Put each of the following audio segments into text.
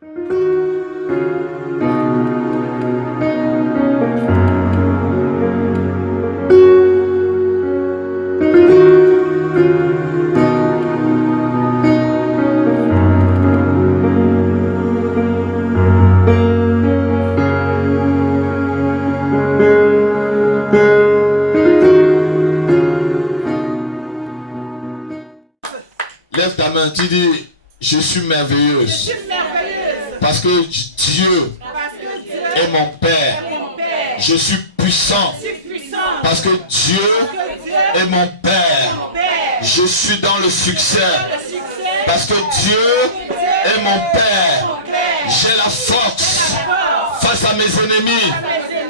Lève ta main, tu dis, je suis merveilleuse. Parce que Dieu est mon Père. Je suis puissant. Parce que Dieu est mon Père. Je suis dans le succès. Parce que Dieu est mon Père. J'ai la force face à mes ennemis.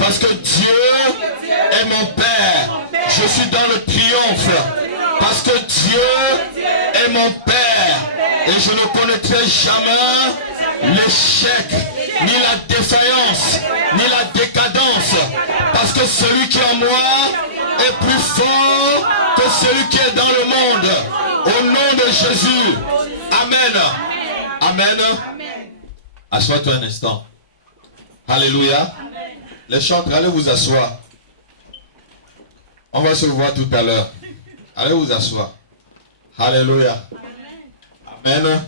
Parce que Dieu est mon Père. Je suis dans le triomphe. Parce que Dieu est mon Père. Et je ne connaîtrai jamais l'échec, ni la défaillance, ni la décadence. Parce que celui qui est en moi est plus fort que celui qui est dans le monde. Au nom de Jésus. Amen. Amen. Assois-toi un instant. Alléluia. Les chantres, allez vous asseoir. On va se voir tout à l'heure. Allez vous asseoir. Alléluia. Amen. Amen.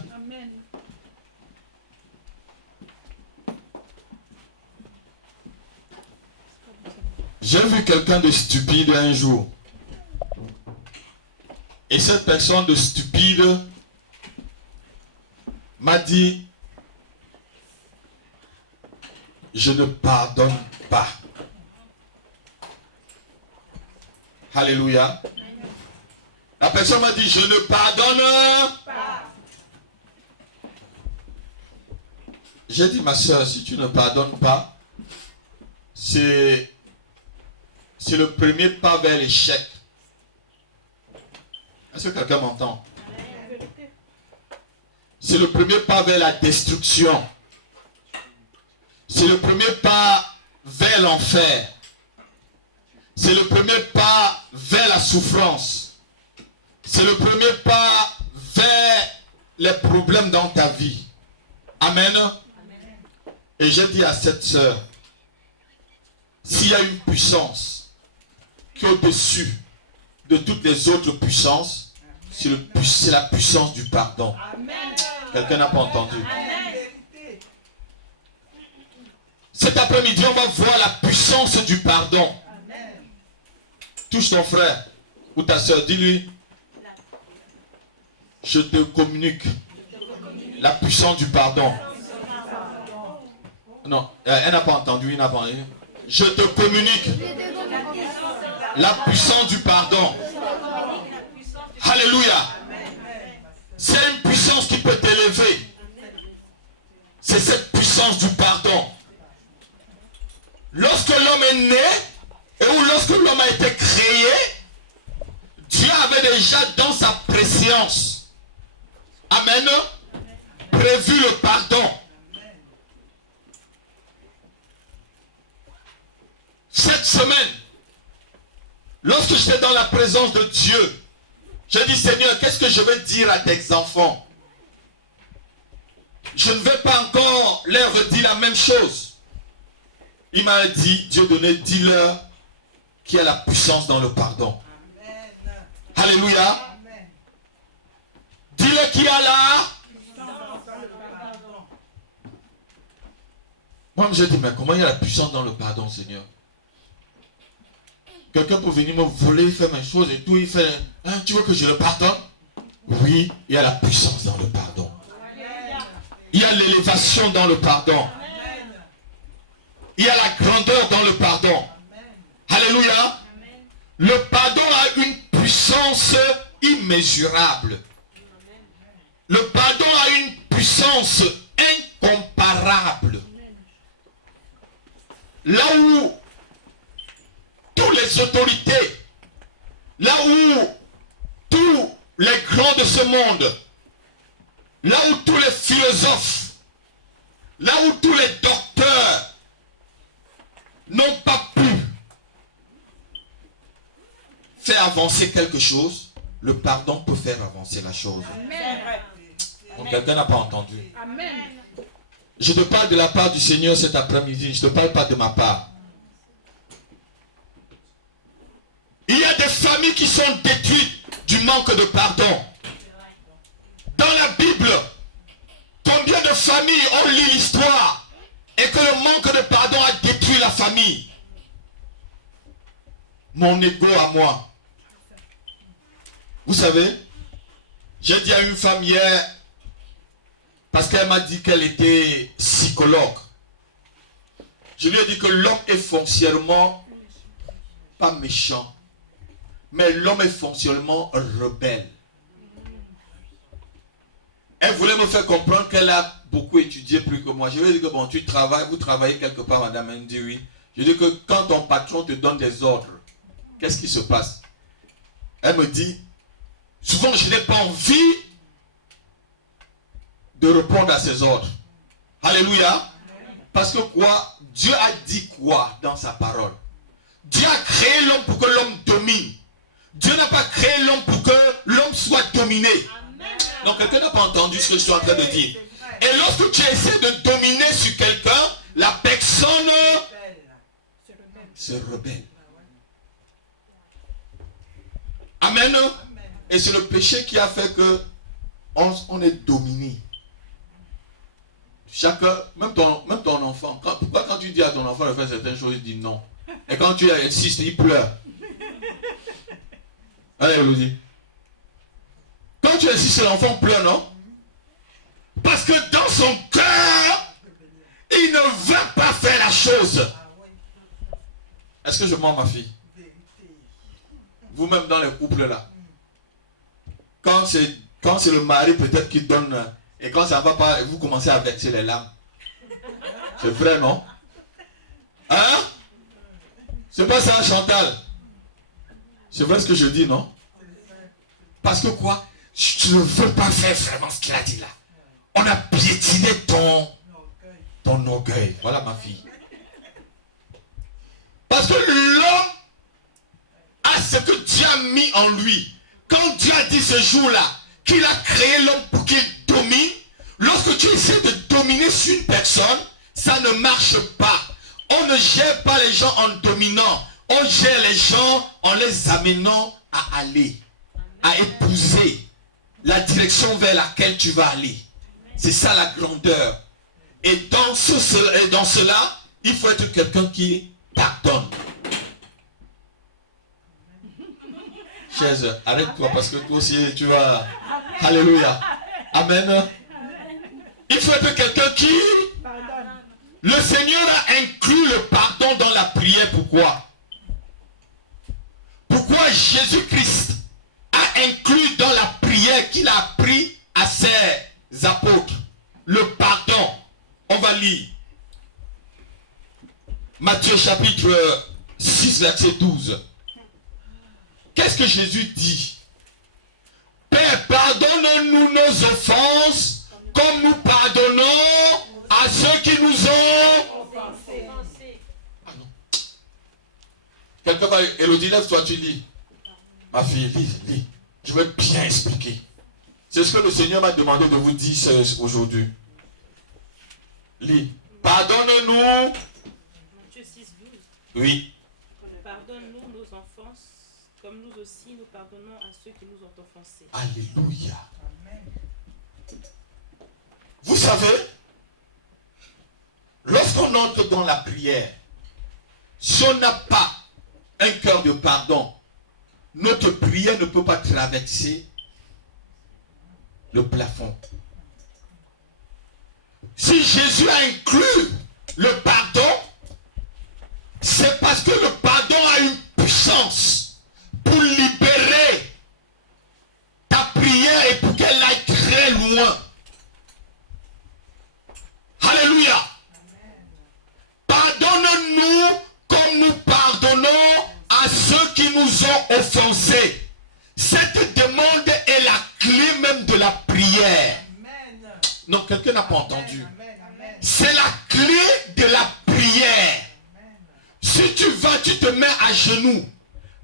J'ai vu quelqu'un de stupide un jour. Et cette personne de stupide m'a dit, je ne pardonne pas. Alléluia. La personne m'a dit, je ne pardonne pas. J'ai dit, ma soeur, si tu ne pardonnes pas, c'est le premier pas vers l'échec. Est-ce que quelqu'un m'entend? C'est le premier pas vers la destruction. C'est le premier pas vers l'enfer. C'est le premier pas vers la souffrance. C'est le premier pas vers les problèmes dans ta vie. Amen. Et j'ai dit à cette sœur, s'il y a une puissance qui est au-dessus de toutes les autres puissances, c'est la puissance du pardon. Quelqu'un n'a pas entendu? Cet après-midi, on va voir la puissance du pardon. Touche ton frère ou ta soeur, dis-lui, je te communique la puissance du pardon. Non, elle n'a pas entendu, il n'a pas entendu. Je te communique la puissance du pardon. Alléluia. C'est une puissance qui peut t'élever. C'est cette puissance du pardon. Lorsque l'homme est né, et où lorsque l'homme a été créé, Dieu avait déjà dans sa préscience, amen, prévu le pardon. Cette semaine, lorsque j'étais dans la présence de Dieu, j'ai dit, Seigneur, qu'est-ce que je vais dire à tes enfants? Je ne vais pas encore leur redire la même chose. Il m'a dit, Dieu donné, dis-leur qu'il y a la puissance dans le pardon. Amen. Alléluia. Dis-leur qu'il y a la puissance dans le pardon. Moi, j'ai dit, mais comment il y a la puissance dans le pardon, Seigneur? Quelqu'un peut venir me voler, faire mes choses et tout, il fait, hein, tu veux que je le pardonne? Oui, il y a la puissance dans le pardon. Il y a l'élévation dans le pardon. Il y a la grandeur dans le pardon. Alléluia. Le pardon a une puissance immesurable. Le pardon a une puissance incomparable. Là où toutes les autorités, là où tous les grands de ce monde, là où tous les philosophes, là où tous les docteurs n'ont pas pu faire avancer quelque chose, le pardon peut faire avancer la chose. Amen. Donc quelqu'un n'a pas entendu. Amen. Je te parle de la part du Seigneur cet après-midi. Je ne te parle pas de ma part. Il y a des familles qui sont détruites du manque de pardon. Dans la Bible, combien de familles ont lu l'histoire et que le manque de pardon a détruit la famille? Mon ego à moi. Vous savez, j'ai dit à une femme hier, parce qu'elle m'a dit qu'elle était psychologue. Je lui ai dit que l'homme est foncièrement pas méchant, mais l'homme est foncièrement rebelle. Elle voulait me faire comprendre qu'elle a beaucoup étudié plus que moi. Je lui ai dit que bon, vous travaillez quelque part, madame. Elle me dit oui. Je lui ai dit que quand ton patron te donne des ordres, qu'est-ce qui se passe? Elle me dit, souvent je n'ai pas envie de répondre à ses ordres. Alléluia. Parce que quoi? Dieu a dit quoi dans sa parole? Dieu a créé l'homme pour que l'homme domine. Dieu n'a pas créé l'homme pour que l'homme soit dominé. Donc quelqu'un n'a pas entendu ce que je suis en train de dire. Et lorsque tu essaies de dominer sur quelqu'un, la personne se rebelle. Amen. Et c'est le péché qui a fait que on est dominé. Chacun, même ton enfant, pourquoi quand tu dis à ton enfant de faire certaines choses, il dit non. Et quand tu insistes, il pleure. Alléluia. Quand tu insistes, l'enfant pleure, non? Parce que dans son cœur, il ne veut pas faire la chose. Est-ce que je mens, ma fille? Vous-même dans les couples là. Quand c'est le mari peut-être qui donne, et quand ça ne va pas, vous commencez à verser les larmes. C'est vrai, non? Hein? C'est pas ça, Chantal? C'est vrai ce que je dis, non? Parce que quoi? Tu ne veux pas faire vraiment ce qu'il a dit là. On a piétiné ton orgueil. Voilà ma fille. Parce que l'homme a ce que Dieu a mis en lui. Quand Dieu a dit ce jour-là qu'il a créé l'homme pour qu'il domine, lorsque tu essaies de dominer sur une personne, ça ne marche pas. On ne gère pas les gens en dominant. On gère les gens en les amenant à aller, à épouser la direction vers laquelle tu vas aller. C'est ça la grandeur. Et dans cela, il faut être quelqu'un qui pardonne. Chaise, arrête-toi parce que toi aussi tu vas... Alléluia. Amen. Il faut être quelqu'un qui... Le Seigneur a inclus le pardon dans la prière. Pourquoi? Pourquoi Jésus-Christ a inclus dans la prière qu'il a appris à ses apôtres le pardon? On va lire. Matthieu chapitre 6, verset 12. Qu'est-ce que Jésus dit? Père, pardonne-nous nos offenses comme nous pardonnons à ceux qui nous ont offensés. Ah non. Quelqu'un va, Élodie, lève-toi, tu lis. Ma fille, lis. Je vais bien expliquer. C'est ce que le Seigneur m'a demandé de vous dire aujourd'hui. Lis. Pardonne-nous. Matthieu 6, 12. Oui. Pardonne-nous nos offenses, comme nous aussi nous pardonnons à ceux qui nous ont offensés. Alléluia. Vous savez, lorsqu'on entre dans la prière, si on n'a pas un cœur de pardon, notre prière ne peut pas traverser le plafond. Si Jésus a inclus le pardon, c'est parce que le pardon a une puissance pour libérer ta prière et pour qu'elle aille très loin. Alléluia. Pardonne-nous comme nous pardonnons à ceux qui nous ont offensés. Cette demande est la clé même de la prière. Non, quelqu'un n'a pas entendu. C'est la clé de la prière. Si tu vas, tu te mets à genoux,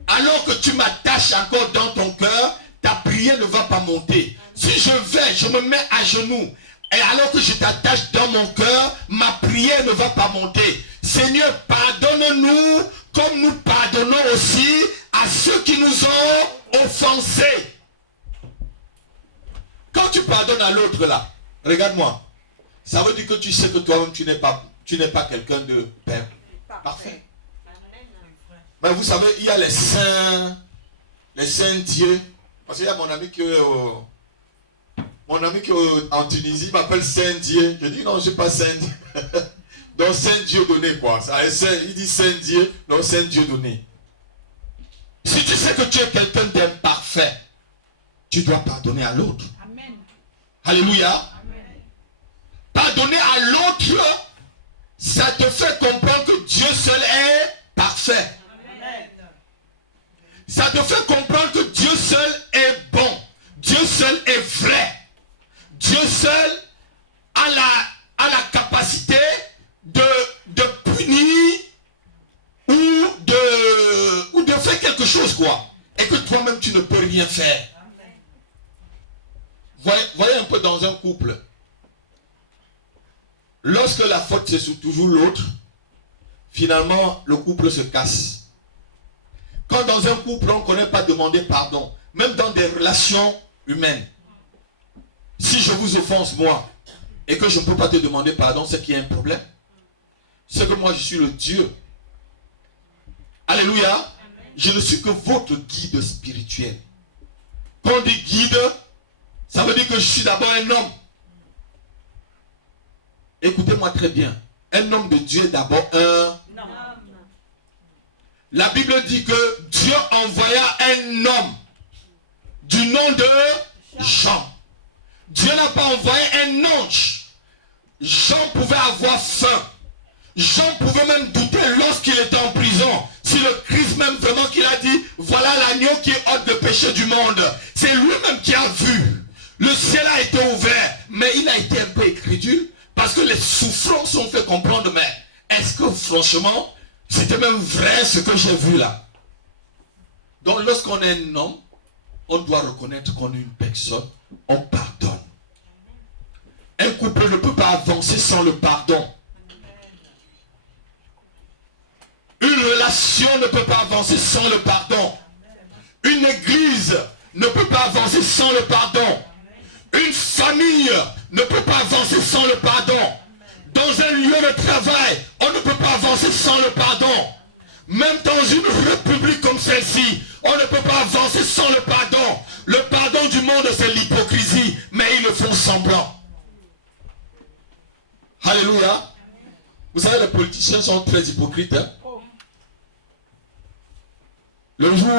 alors que tu m'attaches encore dans ton cœur, ta prière ne va pas monter. Si je vais, je me mets à genoux, Et alors que je t'attache dans mon cœur, ma prière ne va pas monter. Seigneur, pardonne-nous comme nous pardonnons aussi à ceux qui nous ont offensés. Quand tu pardonnes à l'autre là, regarde-moi, ça veut dire que tu sais que toi-même tu n'es pas quelqu'un de parfait. Mais vous savez, il y a les saints dieux. Parce qu'il y a mon ami qui est en Tunisie, il m'appelle Saint Dieu. Je dis non, je ne suis pas Saint Dieu. Donc Saint Dieu donné quoi. Il dit Saint Dieu, donc Saint Dieu donné. Si tu sais que tu es quelqu'un d'imparfait, tu dois pardonner à l'autre. Amen. Alléluia. Amen. Pardonner à l'autre, ça te fait comprendre que Dieu seul est parfait. Amen. Ça te fait comprendre que Dieu seul est bon. Dieu seul est vrai. Dieu seul a la capacité de punir ou de faire quelque chose quoi. Et que toi-même tu ne peux rien faire. Voyez un peu dans un couple. Lorsque la faute c'est sur toujours l'autre, finalement le couple se casse. Quand dans un couple on ne connaît pas demander pardon, même dans des relations humaines, si je vous offense moi et que je ne peux pas te demander pardon, c'est qu'il y a un problème. C'est que moi je suis le Dieu. Alléluia. Amen. Je ne suis que votre guide spirituel. Quand on dit guide, ça veut dire que je suis d'abord un homme. Écoutez-moi très bien. Un homme de Dieu est d'abord un homme. La Bible dit que Dieu envoya un homme du nom de Jean. Dieu n'a pas envoyé un ange. Jean pouvait avoir faim. Jean pouvait même douter lorsqu'il était en prison. Si le Christ même vraiment qu'il a dit, voilà l'agneau qui est hors de péché du monde. C'est lui-même qui a vu. Le ciel a été ouvert, mais il a été un peu incrédule parce que les souffrances ont fait comprendre, mais est-ce que franchement, c'était même vrai ce que j'ai vu là? Donc lorsqu'on est un homme, on doit reconnaître qu'on est une personne, on pardonne. Un couple ne peut pas avancer sans le pardon. Une relation ne peut pas avancer sans le pardon. Une église ne peut pas avancer sans le pardon. Une famille ne peut pas avancer sans le pardon. Dans un lieu de travail, on ne peut pas avancer sans le pardon. Même dans une république comme celle-ci, on ne peut pas avancer sans le pardon. Le pardon du monde, c'est l'hypocrisie, mais ils le font semblant. Alléluia. Vous savez, les politiciens sont très hypocrites. Hein? Le jour,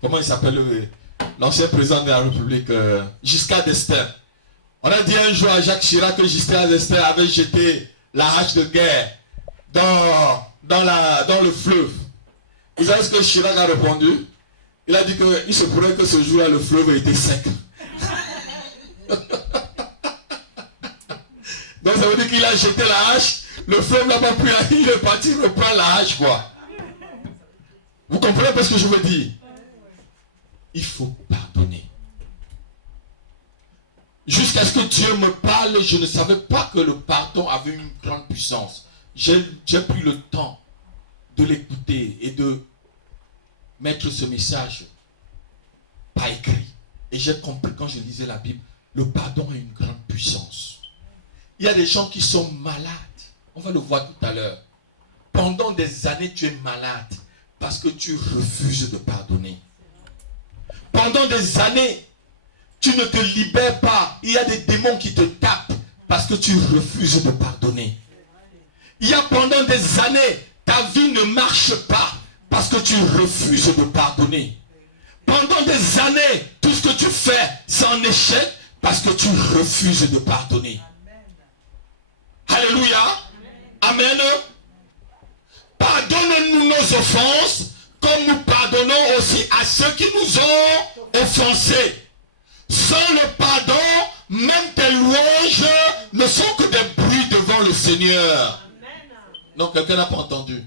comment il s'appelle l'ancien président de la République, Giscard d'Estaing. On a dit un jour à Jacques Chirac que Giscard d'Estaing avait jeté la hache de guerre dans le fleuve. Vous savez ce que Chirac a répondu? Il a dit qu'il se pourrait que ce jour-là, le fleuve était sec. Donc ça veut dire qu'il a jeté la hache, le fleuve n'a pas pu aller, il est parti reprendre la hache quoi. Vous comprenez pas ce que je veux dire? Il faut pardonner. Jusqu'à ce que Dieu me parle, je ne savais pas que le pardon avait une grande puissance. J'ai pris le temps de l'écouter et de mettre ce message par écrit. Et j'ai compris quand je lisais la Bible, le pardon a une grande puissance. Il y a des gens qui sont malades. On va le voir tout à l'heure. Pendant des années, tu es malade parce que tu refuses de pardonner. Pendant des années, tu ne te libères pas. Il y a des démons qui te tapent parce que tu refuses de pardonner. Il y a pendant des années, ta vie ne marche pas parce que tu refuses de pardonner. Pendant des années, tout ce que tu fais, c'est un échec parce que tu refuses de pardonner. Alléluia. Amen. Pardonne-nous nos offenses comme nous pardonnons aussi à ceux qui nous ont offensés. Sans le pardon, même tes louanges ne sont que des bruits devant le Seigneur. Non, quelqu'un n'a pas entendu.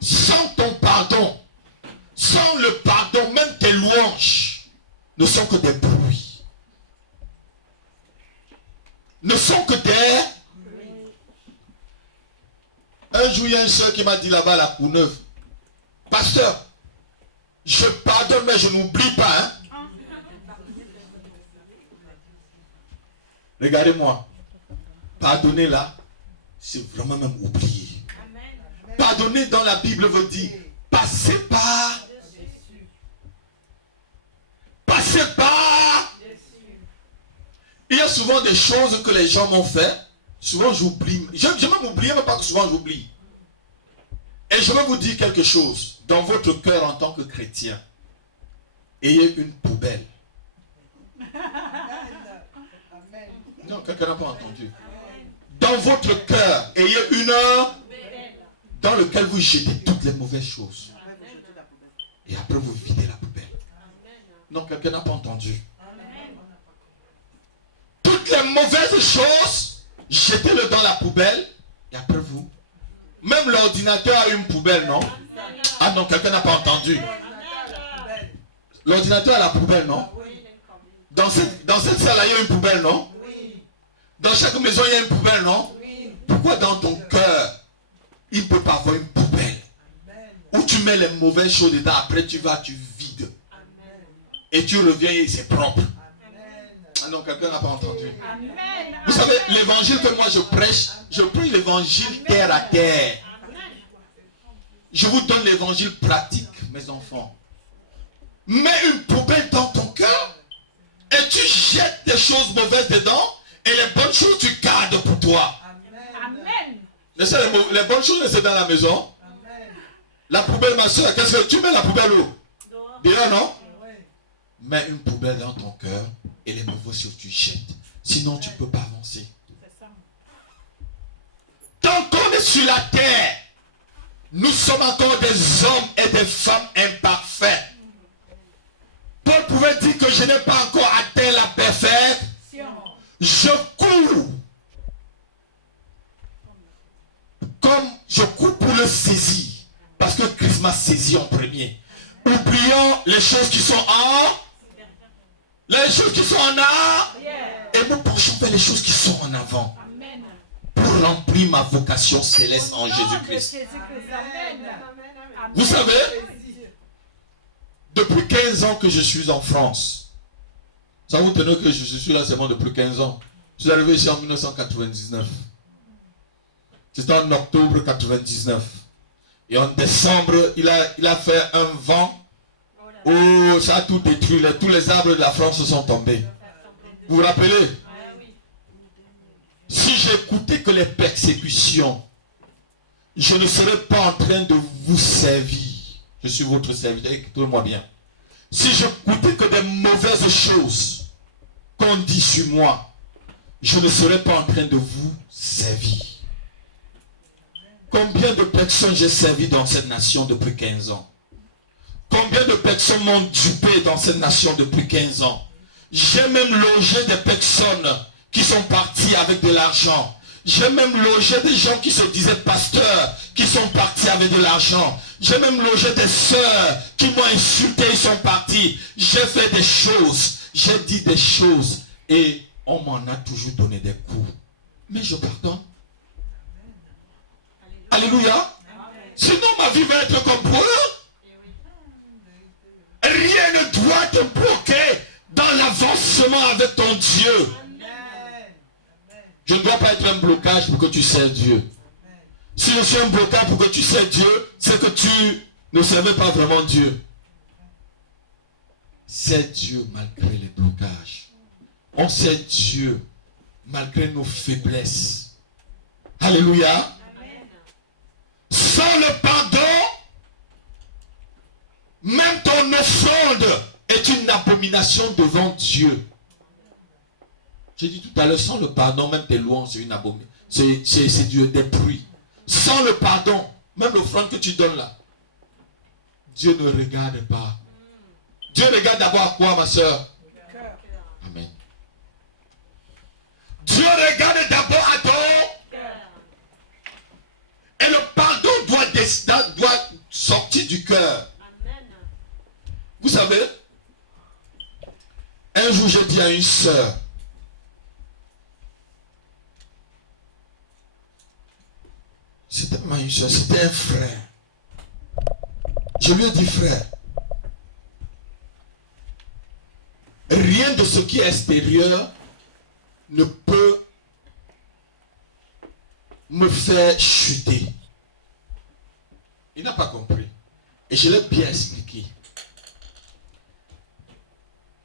Sans ton pardon, sans le pardon, même tes louanges ne sont que des bruits. Ne sont que des... Un jour, il y a une soeur qui m'a dit là-bas à la Courneuve, pasteur, je pardonne mais je n'oublie pas. Hein? Regardez-moi. Pardonner là, c'est vraiment même oublier. Pardonner dans la Bible veut dire passer par. Passer par. Il y a souvent des choses que les gens m'ont fait. Souvent j'oublie. Je vais m'oublier, mais pas que souvent j'oublie. Et je vais vous dire quelque chose. Dans votre cœur en tant que chrétien, ayez une poubelle. Non, quelqu'un n'a pas entendu. Dans votre cœur, ayez une heure dans laquelle vous jetez toutes les mauvaises choses. Et après vous videz la poubelle. Non, quelqu'un n'a pas entendu. Toutes les mauvaises choses, jetez-le dans la poubelle. Et après vous. Même l'ordinateur a une poubelle, non? Ah non, quelqu'un n'a pas entendu. L'ordinateur a la poubelle, non? Dans cette salle, il y a une poubelle, non? Dans chaque maison, il y a une poubelle, non? Pourquoi dans ton cœur, il ne peut pas avoir une poubelle où tu mets les mauvaises choses dedans, après tu vas, tu vides. Et tu reviens et c'est propre. Ah non, quelqu'un n'a pas entendu. Vous savez, l'évangile que moi je prêche l'évangile terre à terre. Je vous donne l'évangile pratique, mes enfants. Mets une poubelle dans ton cœur et tu jettes des choses mauvaises dedans et les bonnes choses tu gardes pour toi. Amen. Les bonnes choses c'est dans la maison. Amen. La poubelle, ma soeur, qu'est-ce que tu mets la poubelle où? Dehors, non? Mets une poubelle dans ton cœur et les mauvaises choses tu jettes. Sinon tu ne peux pas avancer. Tant qu'on est sur la terre, nous sommes encore des hommes et des femmes imparfaits. Paul pouvait dire que je n'ai pas encore atteint la perfection. Je cours. Comme je cours pour le saisir. Parce que Christ m'a saisi en premier. Oublions les choses qui sont en. Les choses qui sont en arrière. Et nous penchons vers les choses qui sont en avant. Pour remplir ma vocation céleste en Jésus-Christ. Vous savez, depuis 15 ans que je suis en France, ça vous tenez que je suis là seulement depuis 15 ans. Je suis arrivé ici en 1999. C'était en octobre 99. Et en décembre, il a fait un vent où ça a tout détruit. Tous les arbres de la France sont tombés. Vous vous rappelez? Si j'écoutais que les persécutions, je ne serais pas en train de vous servir. Je suis votre serviteur, écoutez-moi bien. Si j'écoutais que des mauvaises choses qu'on dit sur moi, je ne serais pas en train de vous servir. Combien de personnes j'ai servi dans cette nation depuis 15 ans? Combien de personnes m'ont dupé dans cette nation depuis 15 ans? J'ai même logé des personnes qui sont partis avec de l'argent. J'ai même logé des gens qui se disaient pasteurs, qui sont partis avec de l'argent. J'ai même logé des sœurs qui m'ont insulté, ils sont partis. J'ai fait des choses, j'ai dit des choses et on m'en a toujours donné des coups. Mais je pardonne. Alléluia. Sinon ma vie va être comme pour eux. Rien ne doit te bloquer dans l'avancement avec ton Dieu. Je ne dois pas être un blocage pour que tu sers Dieu. Si je suis un blocage pour que tu sers Dieu, c'est que tu ne servais pas vraiment Dieu. C'est Dieu malgré les blocages. On sait Dieu malgré nos faiblesses. Alléluia. Amen. Sans le pardon, même ton offrande est une abomination devant Dieu. J'ai dit tout à l'heure, sans le pardon, même tes louanges, c'est une abomination. C'est Dieu des bruits. Sans le pardon, même l'offrande que tu donnes là, Dieu ne regarde pas. Dieu regarde d'abord à quoi, ma soeur? Amen. Dieu regarde d'abord à ton. Et le pardon doit sortir du cœur. Vous savez, Un jour, j'ai dit à une sœur, c'était pas une sœur, c'était un frère. Je lui ai dit, frère, rien de ce qui est extérieur ne peut me faire chuter. Il n'a pas compris. Et je l'ai bien expliqué.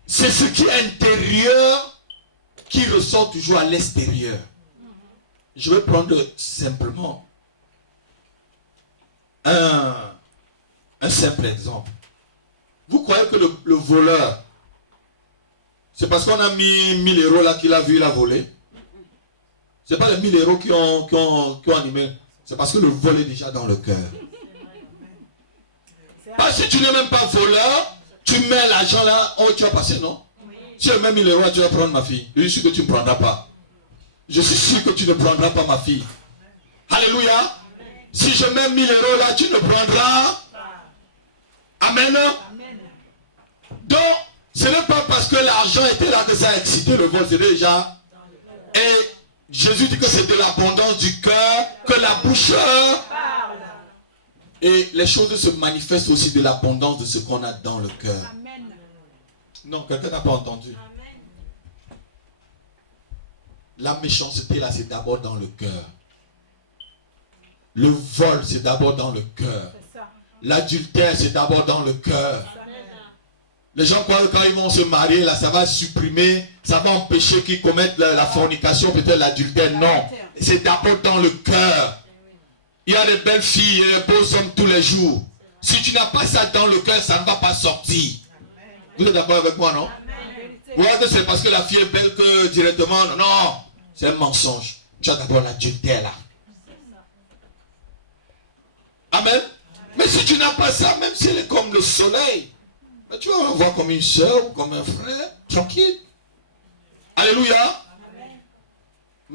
C'est ce qui est intérieur qui ressort toujours à l'extérieur. Je vais prendre simplement un simple exemple. Vous croyez que le voleur, c'est parce qu'on a mis 1000 euros là qu'il a vu, il a volé? Ce n'est pas les 1000 euros qui ont animé. C'est parce que le vol est déjà dans le cœur. Parce que si tu n'es même pas voleur, tu mets l'argent là, oh, tu vas passer, non? Si tu mets 1000 euros, tu vas prendre ma fille. Je suis sûr que tu ne prendras pas. Je suis sûr que tu ne prendras pas ma fille. Alléluia. Si je mets 1000 euros là, tu ne prendras. Amen. Donc, ce n'est pas parce que l'argent était là que ça a excité le vol, c'est déjà. Et Jésus dit que c'est de l'abondance du cœur que la bouche parle. Et les choses se manifestent aussi de l'abondance de ce qu'on a dans le cœur. Non, quelqu'un n'a pas entendu. La méchanceté là, c'est d'abord dans le cœur. Le vol, c'est d'abord dans le cœur. L'adultère, c'est d'abord dans le cœur. Les gens croient que quand ils vont se marier, là, ça va supprimer, ça va empêcher qu'ils commettent la fornication, peut-être l'adultère. Non, c'est d'abord dans le cœur. Il y a des belles filles et des beaux hommes tous les jours. Si tu n'as pas ça dans le cœur, ça ne va pas sortir. Vous êtes d'accord avec moi, non? Vous voyez que c'est parce que la fille est belle que directement, non, c'est un mensonge. Tu as d'abord l'adultère là. Amen. Mais si tu n'as pas ça, même si elle est comme le soleil, tu vas la voir comme une soeur ou comme un frère, tranquille. Alléluia.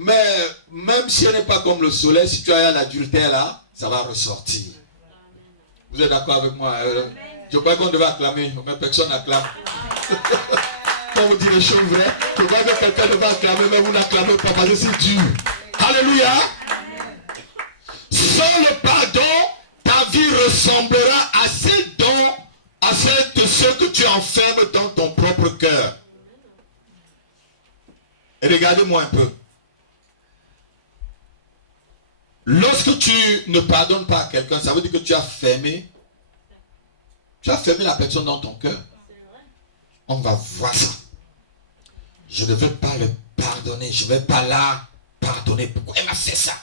Mais même si elle n'est pas comme le soleil, si tu as l'adultère là, ça va ressortir. Vous êtes d'accord avec moi? Je crois qu'on devait acclamer, mais personne n'acclame. Quand vous dites les choses vraies, je crois que quelqu'un devait acclamer, mais vous n'acclamez pas parce que c'est dur. Alléluia. Sans le pardon, ta vie ressemblera à celle de ceux que tu enfermes dans ton propre cœur. Et regardez-moi un peu. Lorsque tu ne pardonnes pas à quelqu'un, ça veut dire que tu as fermé la personne dans ton cœur. On va voir ça. Je ne vais pas le pardonner. Je ne vais pas la pardonner. Pourquoi elle m'a fait ça?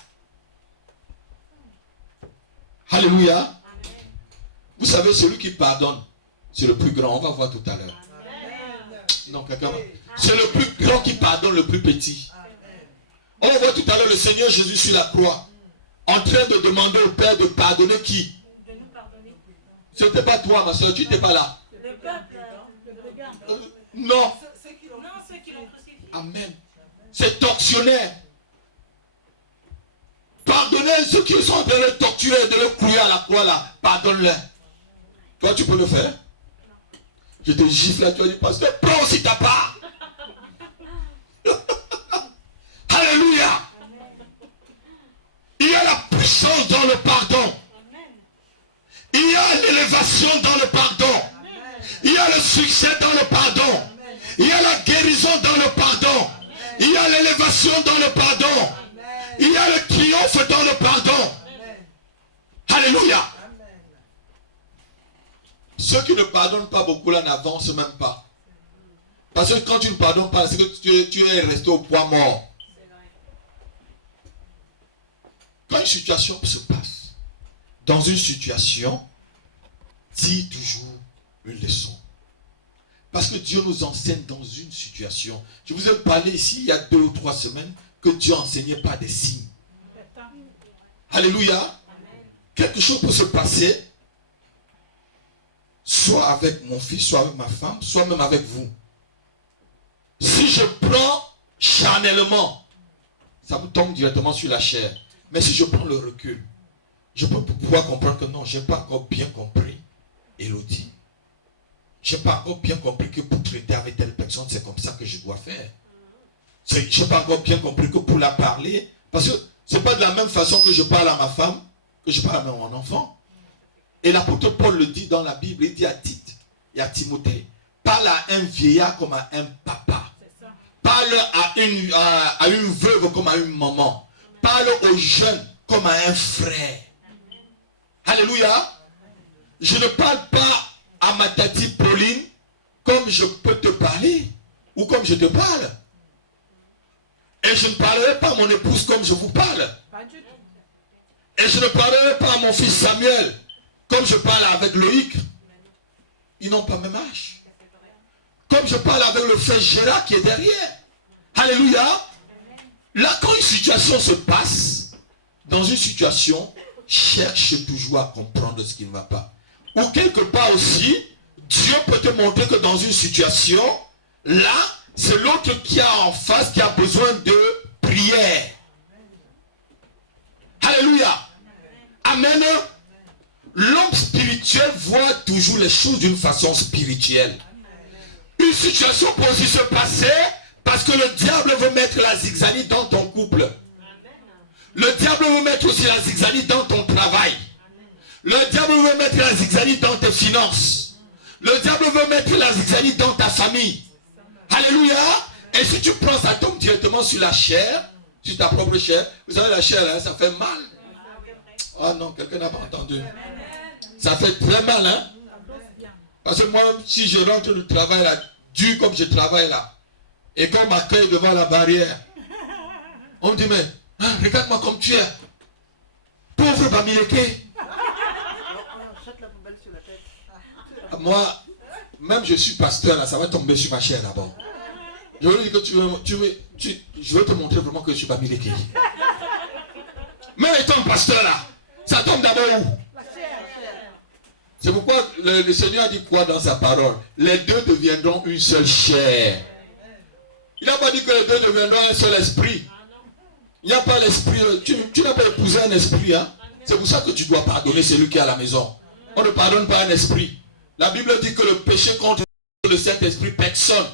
Alléluia. Vous savez, celui qui pardonne, c'est le plus grand. On va voir tout à l'heure. Non, quelqu'un. C'est le plus grand qui pardonne le plus petit. On va voir tout à l'heure le Seigneur Jésus sur la croix, en train de demander au Père de pardonner qui? Ce n'était pas toi, ma soeur, tu n'étais pas là. Le peuple. Non. Ceux qui l'ont crucifié. Amen. C'est tortionnaire. Pardonnez ceux qui sont en train de le torturer, de le clouer à la croix là. Pardonne-les. Toi, tu peux le faire? Je te gifle là, tu vas dire, pasteur, prends aussi ta part. Alléluia. Il y a la puissance dans le pardon. Il y a l'élévation dans le pardon. Il y a le succès dans le pardon. Il y a la guérison dans le pardon. Il y a l'élévation dans le pardon. Il y a le triomphe dans le pardon. Alléluia. Ceux qui ne pardonnent pas beaucoup là n'avancent même pas. Parce que quand tu ne pardonnes pas, c'est que tu es resté au poids mort. Quand une situation se passe, dans une situation, dis toujours une leçon. Parce que Dieu nous enseigne dans une situation. Je vous ai parlé ici il y a 2 ou 3 semaines que Dieu enseignait par des signes. Alléluia. Quelque chose peut se passer, soit avec mon fils, soit avec ma femme, soit même avec vous. Si je prends charnellement, ça vous tombe directement sur la chair. Mais si je prends le recul, je peux pouvoir comprendre que non, je n'ai pas encore bien compris Élodie. je n'ai pas encore bien compris que pour traiter avec telle personne, c'est comme ça que je dois faire. Je n'ai pas encore bien compris que pour la parler, parce que ce n'est pas de la même façon que je parle à ma femme, que je parle à mon enfant. Et l'apôtre Paul le dit dans la Bible, il dit à Tite et à Timothée, parle à un vieillard comme à un papa. Parle à une veuve comme à une maman. Parle aux jeunes comme à un frère. Alléluia. Je ne parle pas à ma tati Pauline comme je peux te parler ou comme je te parle. Et je ne parlerai pas à mon épouse comme je vous parle. Et je ne parlerai pas à mon fils Samuel comme je parle avec Loïc. Ils n'ont pas le même âge. Comme je parle avec le frère Gérard qui est derrière. Alléluia. Là, quand une situation se passe, dans une situation, cherche toujours à comprendre ce qui ne va pas. Ou quelque part aussi, Dieu peut te montrer que dans une situation, là, c'est l'autre qui a en face qui a besoin de prière. Alléluia. Amen. L'homme spirituel voit toujours les choses d'une façon spirituelle. Une situation peut aussi se passer parce que le diable veut mettre la zigzanie dans ton couple. Le diable veut mettre aussi la zigzanie dans ton travail. Le diable veut mettre la zigzanie dans tes finances. Le diable veut mettre la zigzanie dans ta famille. Alléluia. Et si tu prends, ça tombe directement sur la chair, sur ta propre chair. Vous savez, la chair, hein, ça fait mal. Ah non, quelqu'un n'a pas entendu. Ça fait très mal, hein. Parce que moi, si je rentre du travail là, dur comme je travaille là, et qu'on m'accueille devant la barrière, on me dit, mais hein, regarde-moi comme tu es. Pauvre Bamileke. Moi, même je suis pasteur là, ça va tomber sur ma chair d'abord. Je veux dire que je veux te montrer vraiment que je suis Bamileke. Mais étant pasteur là, ça tombe d'abord où? C'est pourquoi le Seigneur a dit quoi dans sa parole? Les deux deviendront une seule chair. Il n'a pas dit que les deux deviendront un seul esprit. Il n'y a pas l'esprit. Tu n'as pas épousé un esprit. Hein? C'est pour ça que tu dois pardonner celui qui est à la maison. On ne pardonne pas un esprit. La Bible dit que le péché contre le Saint-Esprit personne.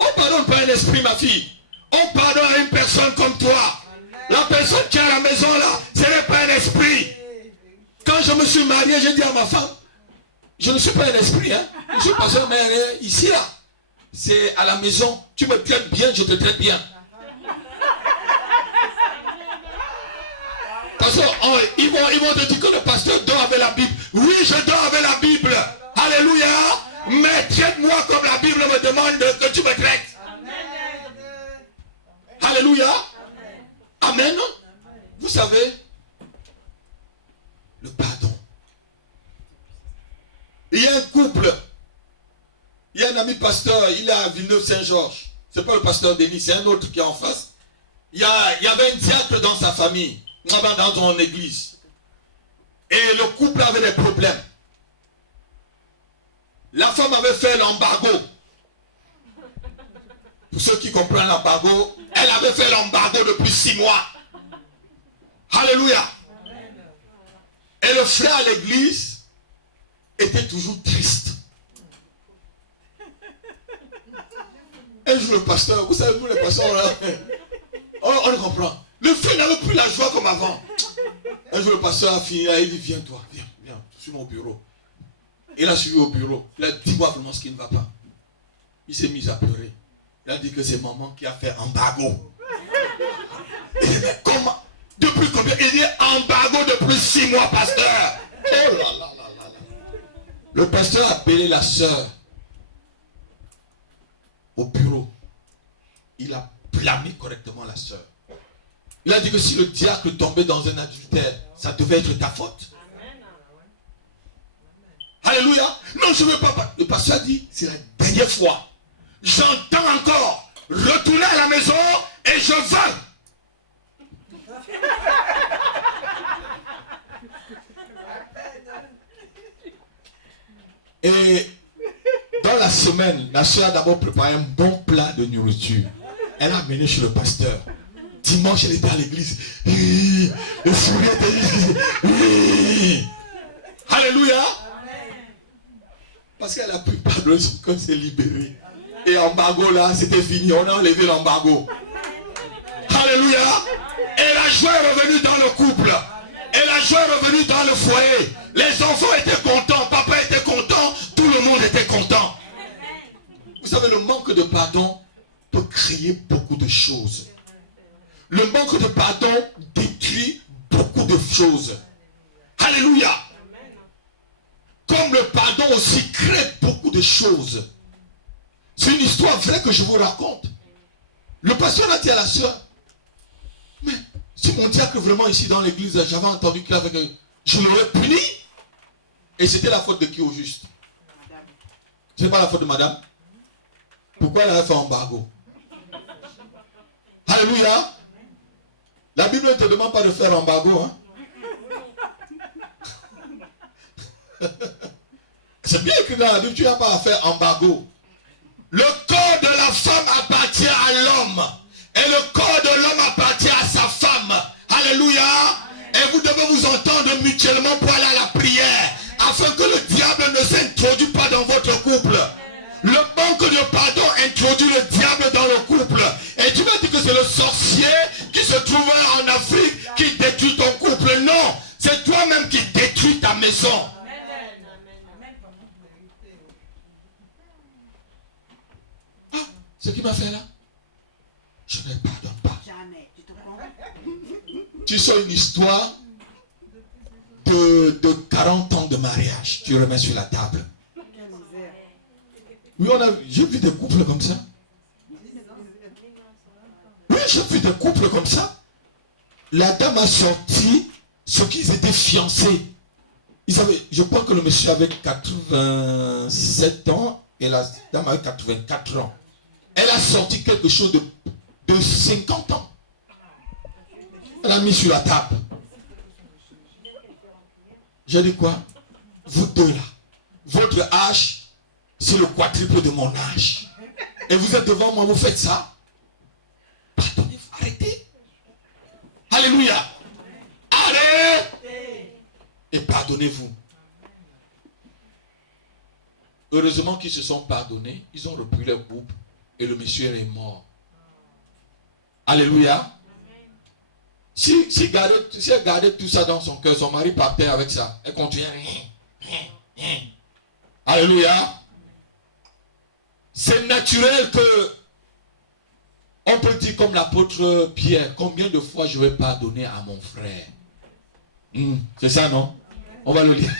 On ne pardonne pas un esprit, ma fille. On pardonne à une personne comme toi. La personne qui est à la maison là, ce n'est pas un esprit. Quand je me suis marié, j'ai dit à ma femme, je ne suis pas un esprit, hein. Je suis pasteur, mais ici là, c'est à la maison. Tu me traites bien, je te traite bien. Parce qu'ils vont te dire que le pasteur dort avec la Bible. Oui, je dors avec la Bible. Alléluia. Mais traite-moi comme la Bible me demande que tu me traites. Alléluia. Amen. Vous savez, le pardon. Il y a un couple. Il y a un ami pasteur, il est à Villeneuve-Saint-Georges. C'est pas le pasteur Denis, c'est un autre qui est en face. Il y avait un diacre dans sa famille, dans son église. Et le couple avait des problèmes. La femme avait fait l'embargo. Pour ceux qui comprennent l'embargo, elle avait fait l'embargo depuis 6 mois. Alléluia. Et le frère à l'église était toujours triste. Un jour le pasteur, vous savez, nous les pasteurs, là, on le comprend. Le frère n'avait plus la joie comme avant. Un jour le pasteur a fini, il dit, viens toi, viens, sur mon bureau. Il a suivi au bureau. Il a dit, dis-moi vraiment ce qui ne va pas. Il s'est mis à pleurer. Il a dit que c'est maman qui a fait embargo. Il dit, mais comment? Depuis combien? Il dit, embargo depuis 6 mois, pasteur. Oh là là là là là. Le pasteur a appelé la sœur au bureau. Il a blâmé correctement la sœur. Il a dit que si le diacre tombait dans un adultère, ça devait être ta faute. Alléluia. Non, je ne veux pas. Le pasteur a dit, c'est la dernière fois. J'entends encore. Retourner à la maison et je veux. Et dans la semaine, la soeur a d'abord préparé un bon plat de nourriture. Elle a amené chez le pasteur. Dimanche, elle était à l'église. Le sourire était... Alléluia. Parce qu'elle a pu pardonner quand c'est libéré. Et embargo là, c'était fini. On a enlevé l'embargo. Alléluia. Et la joie est revenue dans le couple. Et la joie est revenue dans le foyer. Les enfants étaient contents. Papa était content. Tout le monde était content. Vous savez, le manque de pardon peut créer beaucoup de choses. Le manque de pardon détruit beaucoup de choses. Alléluia. Comme le pardon aussi crée beaucoup de choses. C'est une histoire vraie que je vous raconte. Le pasteur a dit à la soeur, mais si mon diacre vraiment ici dans l'église, j'avais entendu qu'il avait... Je l'aurais puni. Et c'était la faute de qui au juste? Ce n'est pas la faute de madame. Pourquoi elle a fait embargo? Alléluia. La Bible ne te demande pas de faire embargo. Hein? C'est bien écrit dans la Bible, tu n'as pas à faire embargo. Le corps de la femme appartient à l'homme. Et le corps de l'homme appartient à sa femme. Alléluia. Et vous devez vous entendre mutuellement pour aller à la prière. Afin que le diable ne s'introduise pas dans votre couple. Le manque de pardon introduit le diable dans le couple. Et tu m'as dit que c'est le sorcier qui se trouve en Afrique qui détruit ton couple. Non, c'est toi-même qui détruis ta maison. Ah, ce qu'il m'a fait là, je ne pardonne pas. Jamais. Tu sais une histoire de 40 ans de mariage. Tu remets sur la table. Oui, j'ai vu des couples comme ça. Oui, j'ai vu des couples comme ça. La dame a sorti ce qu'ils étaient fiancés. Je crois que le monsieur avait 87 ans et la dame avait 84 ans. Elle a sorti quelque chose de 50 ans. Elle a mis sur la table. J'ai dit quoi? Vous deux là, votre âge, c'est le quadruple de mon âge. Et vous êtes devant moi, vous faites ça? Pardonnez-vous, arrêtez. Alléluia. Allez. Et pardonnez-vous. Heureusement qu'ils se sont pardonnés. Ils ont repris leur couple. Et le monsieur est mort. Alléluia. Si elle gardait tout ça dans son cœur, son mari partait avec ça. Elle continuait. Alléluia. C'est naturel que on peut dire comme l'apôtre Pierre, combien de fois je vais pardonner à mon frère? C'est ça, non? On va le lire.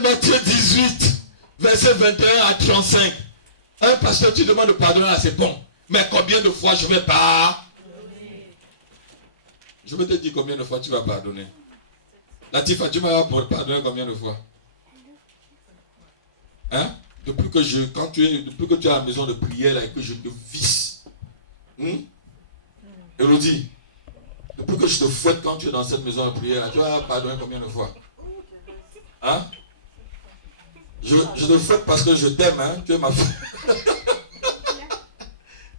Matthieu 18, verset 21 à 35. Un pasteur, tu demandes de pardonner, c'est bon. Mais combien de fois je vais pardonner? Je vais te dire combien de fois tu vas pardonner. Latifa, tu vas pardonner combien de fois? Hein? Depuis que tu es à la maison de prière là, et que je te visse. Elodie, depuis que je te fouette quand tu es dans cette maison de prière là, tu vas pardonner combien de fois? Hein? Je te fouette parce que je t'aime, hein? Tu es ma fille.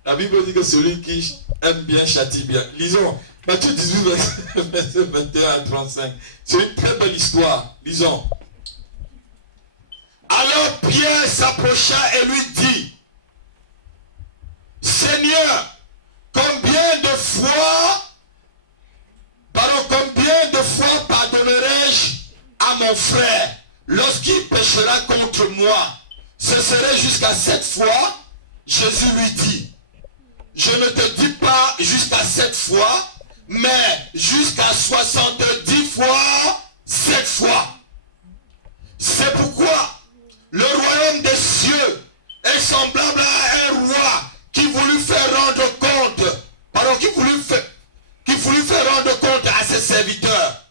La Bible dit que celui qui aime bien châtie bien. Lisons. Matthieu 18, verset 21 à 35. C'est une très belle histoire. Lisons. Alors Pierre s'approcha et lui dit, Seigneur, combien de fois pardonnerai-je à mon frère lorsqu'il péchera contre moi? Ce serait jusqu'à 7 fois? Jésus lui dit, je ne te dis pas jusqu'à 7 fois, mais jusqu'à 70 fois 7 fois. C'est pourquoi le royaume des cieux est semblable à un roi qui voulut faire rendre compte, qui voulut faire rendre compte à ses serviteurs.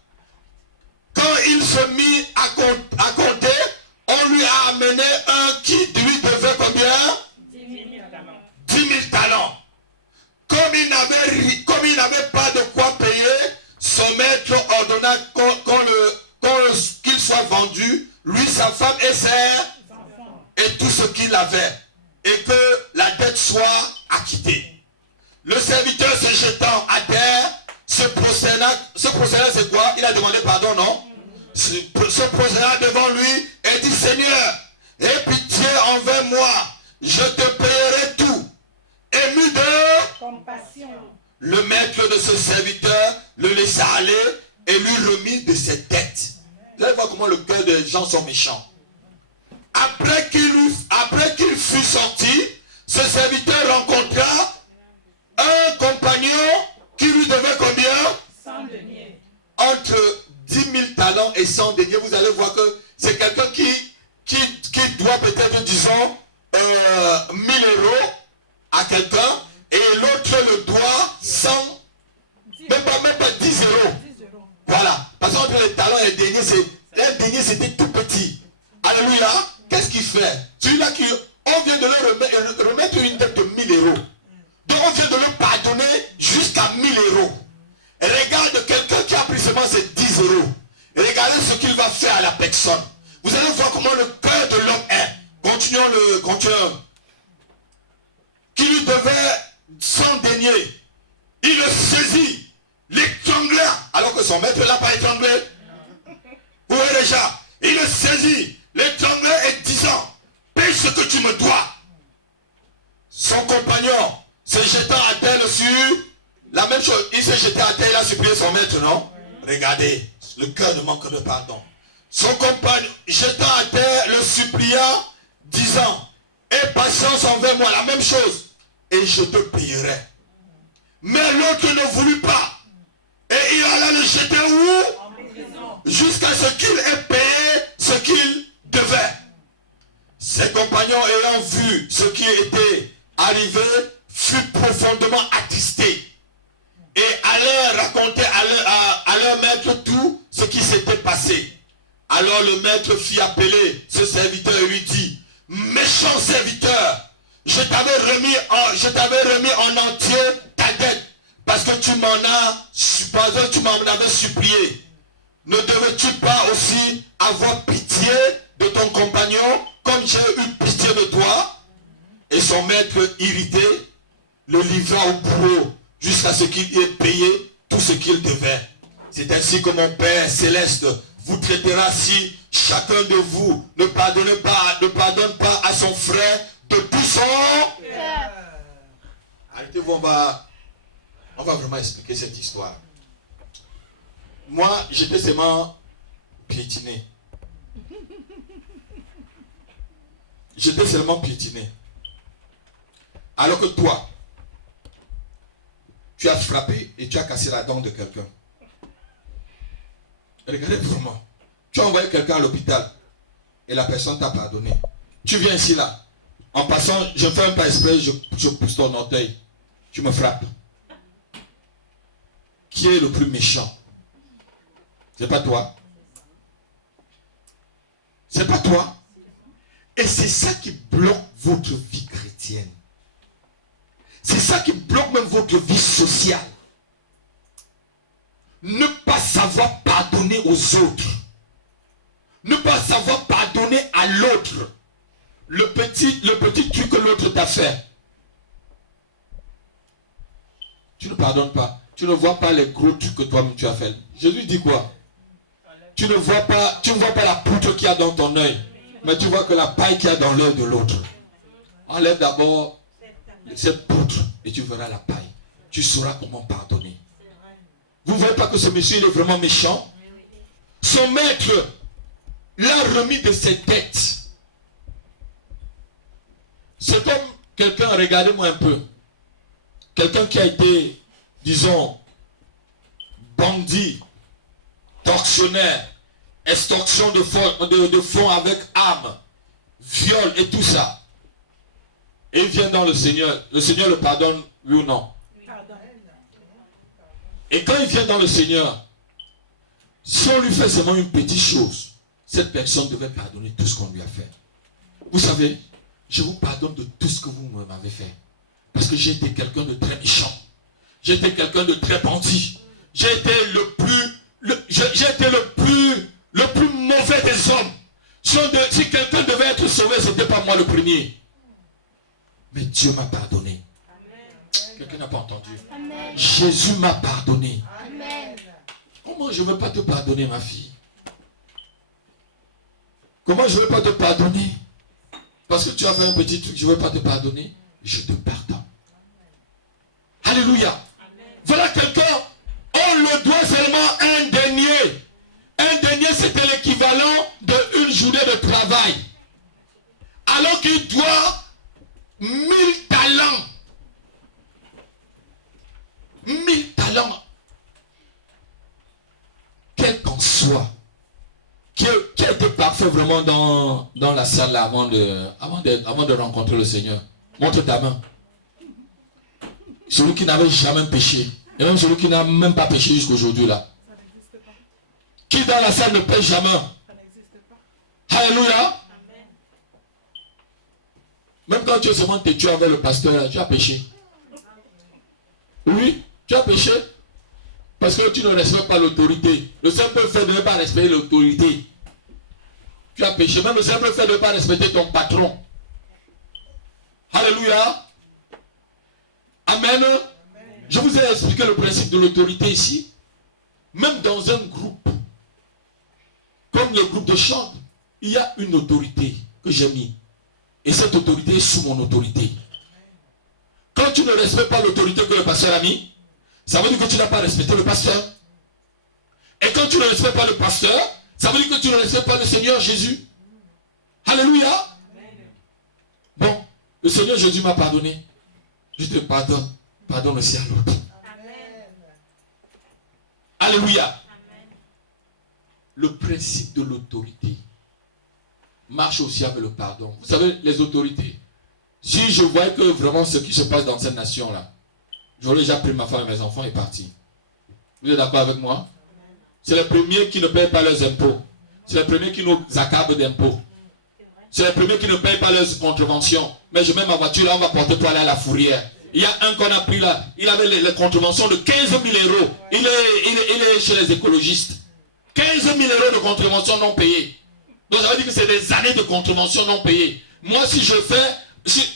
Quand il se mit à compter, on lui a amené un qui lui devait combien? 10 000 talents. Comme il n'avait pas de quoi payer, son maître ordonna qu'il soit vendu, lui, sa femme et tout ce qu'il avait, et que la dette soit acquittée. Le serviteur se jetant à terre, se prosterna, c'est quoi? Il a demandé pardon, non? se posera devant lui et dit, Seigneur, aie pitié envers moi, je te payerai tout. Ému de compassion, le maître de ce serviteur le laissa aller et lui remit de ses dettes. Vous allez voir comment le cœur des gens sont méchants. Après qu'il fut sorti, ce serviteur rencontra un compagnon qui lui devait combien? 100 deniers. Entre 10 000 talents et 100 deniers, vous allez voir que c'est quelqu'un qui doit peut-être, disons, 1000 euros à quelqu'un, et l'autre le doit 100, même pas 10 euros. 10 euros. Voilà. Parce qu'entre les talents et les deniers, c'était tout petit. Alléluia. Qu'est-ce qu'il fait? Celui-là on vient de le remettre une dette de 1000 euros. Donc on vient de le pardonner jusqu'à 1000 euros. Regarde quelqu'un qui a pris seulement ses 10 euros. Regardez ce qu'il va faire à la personne. Vous allez voir comment le cœur de l'homme est. Continuons. Qui lui devait 100 deniers. Il le saisit, l'étrangla, alors que son maître ne l'a pas étranglé. Vous voyez déjà, il le saisit, l'étrangla et disant, paye ce que tu me dois. Son compagnon, se jetant à terre sur la même chose, il s'est jeté à terre, il a supplié son maître, non? Regardez, le cœur ne manque de pardon. Son compagnon, jetant à terre, le supplia, disant, aie patience envers moi, la même chose, et je te payerai. Mais l'autre ne voulut pas. Et il alla le jeter où? Jusqu'à ce qu'il ait payé ce qu'il devait. Ses compagnons ayant vu ce qui était arrivé, furent profondément attristés. Et allèrent raconter à leur maître tout ce qui s'était passé. Alors le maître fit appeler ce serviteur et lui dit, méchant serviteur, je t'avais remis en entier ta dette, parce que tu m'en avais supplié. Ne devais-tu pas aussi avoir pitié de ton compagnon, comme j'ai eu pitié de toi? Et son maître irrité le livra au bourreau, jusqu'à ce qu'il ait payé tout ce qu'il devait. C'est ainsi que mon Père céleste vous traitera si chacun de vous ne pardonne pas à son frère de tout son cœur. Arrêtez-vous, on va vraiment expliquer cette histoire. Moi, j'étais seulement piétiné. J'étais seulement piétiné. Alors que toi, tu as frappé et tu as cassé la dent de quelqu'un. Regardez vraiment. Tu as envoyé quelqu'un à l'hôpital et la personne t'a pardonné. Tu viens ici là. En passant, je fais un pas exprès, je pousse ton orteil. Tu me frappes. Qui est le plus méchant? C'est pas toi. C'est pas toi. Et c'est ça qui bloque votre vie chrétienne. C'est ça qui bloque même votre vie sociale. Ne pas savoir pardonner aux autres. Ne pas savoir pardonner à l'autre. Le petit truc que l'autre t'a fait. Tu ne pardonnes pas. Tu ne vois pas les gros trucs que toi-même tu as fait. Jésus dit quoi? Tu ne vois pas la poutre qu'il y a dans ton œil. Mais tu vois que la paille qu'il y a dans l'œil de l'autre. Enlève d'abord cette poutre et tu verras la paille. Tu sauras comment pardonner. Vous ne voyez pas que ce monsieur il est vraiment méchant? Son maître l'a remis de ses dettes. C'est comme quelqu'un, regardez-moi un peu. Quelqu'un qui a été, disons, bandit, tortionnaire, extorsion de fonds avec armes, viol et tout ça. Et il vient dans le Seigneur le pardonne, oui ou non? Et quand il vient dans le Seigneur, si on lui fait seulement une petite chose, cette personne devait pardonner tout ce qu'on lui a fait. Vous savez, je vous pardonne de tout ce que vous m'avez fait. Parce que j'ai été quelqu'un de très méchant. J'ai été quelqu'un de très bandit. J'ai été le plus mauvais des hommes. Si quelqu'un devait être sauvé, ce n'était pas moi le premier. Mais Dieu m'a pardonné. Quelqu'un n'a pas entendu. Amen. Jésus m'a pardonné. Amen. Comment je ne veux pas te pardonner, ma fille? Comment je ne vais pas te pardonner? Parce que tu as fait un petit truc, je ne vais pas te pardonner. Je te pardonne. Alléluia. Voilà quelqu'un, on le doit seulement un denier. Un denier, c'était l'équivalent d'une journée de travail. Alors qu'il doit 1000 talents. 1000 talents. Quel qu'en soit. Qui a été parfait vraiment dans la salle là, avant de rencontrer le Seigneur? Montre ta main. Celui qui n'avait jamais péché. Et même celui qui n'a même pas péché jusqu'aujourd'hui là. Qui dans la salle ne pêche jamais? Alléluia. Même quand tu es seulement têtu avec le pasteur, tu as péché. Oui, tu as péché. Parce que tu ne respectes pas l'autorité. Le simple fait de ne pas respecter l'autorité. Tu as péché. Même le simple fait de ne pas respecter ton patron. Alléluia. Amen. Je vous ai expliqué le principe de l'autorité ici. Même dans un groupe, comme le groupe de chant, il y a une autorité que j'ai mis. Et cette autorité est sous mon autorité. Quand tu ne respectes pas l'autorité que le pasteur a mis, ça veut dire que tu n'as pas respecté le pasteur. Et quand tu ne respectes pas le pasteur, ça veut dire que tu ne respectes pas le Seigneur Jésus. Alléluia. Bon, le Seigneur Jésus m'a pardonné. Je te pardonne. Pardonne aussi à l'autre. Alléluia. Amen. Le principe de l'autorité marche aussi avec le pardon. Vous savez, les autorités. Si je voyais que vraiment ce qui se passe dans cette nation-là, j'aurais déjà pris ma femme et mes enfants et parti. Vous êtes d'accord avec moi? C'est les premiers qui ne payent pas leurs impôts. C'est les premiers qui nous accablent d'impôts. C'est les premiers qui ne payent pas leurs contraventions. Mais je mets ma voiture là, on va porter pour aller à la fourrière. Il y a un qu'on a pris là, il avait les contraventions de 15 000 €. Il est chez les écologistes. 15 000 € de contraventions non payées. Donc ça veut dire que c'est des années de contraventions non payées. Moi si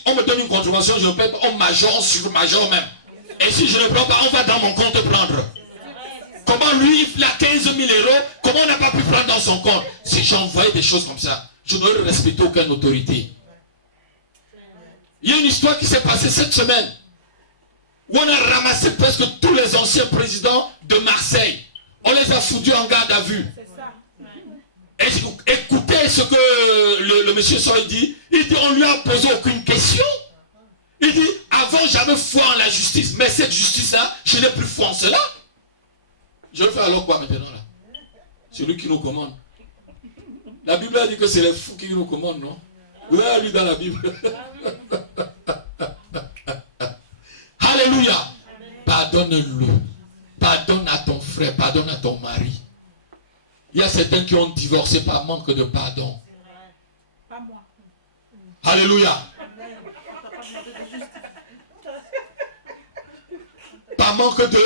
on me donne une contravention, je ne paye pas, on major, sur major même. Et si je ne prends pas, on va dans mon compte prendre. Comment lui, il a 15 000 €, comment on n'a pas pu prendre dans son compte? Si j'envoyais des choses comme ça, je n'aurais respecté aucune autorité. Il y a une histoire qui s'est passée cette semaine, où on a ramassé presque tous les anciens présidents de Marseille. On les a foutus en garde à vue. Et écoutez ce que le monsieur Soy dit. Il dit, on lui a posé aucune question. Il dit, avant j'avais foi en la justice, mais cette justice-là, je n'ai plus foi en cela. Je vais faire alors quoi maintenant là? C'est lui qui nous commande. La Bible a dit que c'est les fous qui nous commandent, non? Vous avez lu dans la Bible. Alléluia. Pardonne-le. Pardonne à ton frère, pardonne à ton mari. Il y a certains qui ont divorcé par manque de pardon. Pas moi. Alléluia. Par manque de...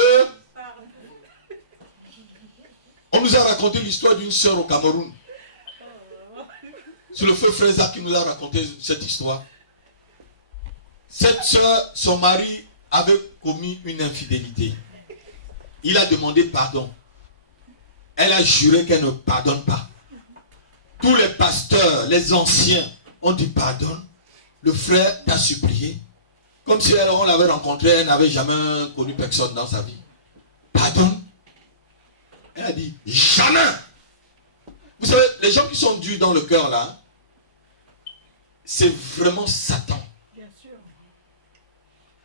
On nous a raconté l'histoire d'une sœur au Cameroun. C'est le feu Frère qui nous a raconté cette histoire. Cette sœur, son mari avait commis une infidélité. Il a demandé pardon. Elle a juré qu'elle ne pardonne pas. Tous les pasteurs, les anciens ont dit pardonne. Le frère t'a supplié. Comme si on l'avait rencontré, elle n'avait jamais connu personne dans sa vie. Pardonne. Elle a dit jamais. Vous savez, les gens qui sont durs dans le cœur là, c'est vraiment Satan. Bien sûr.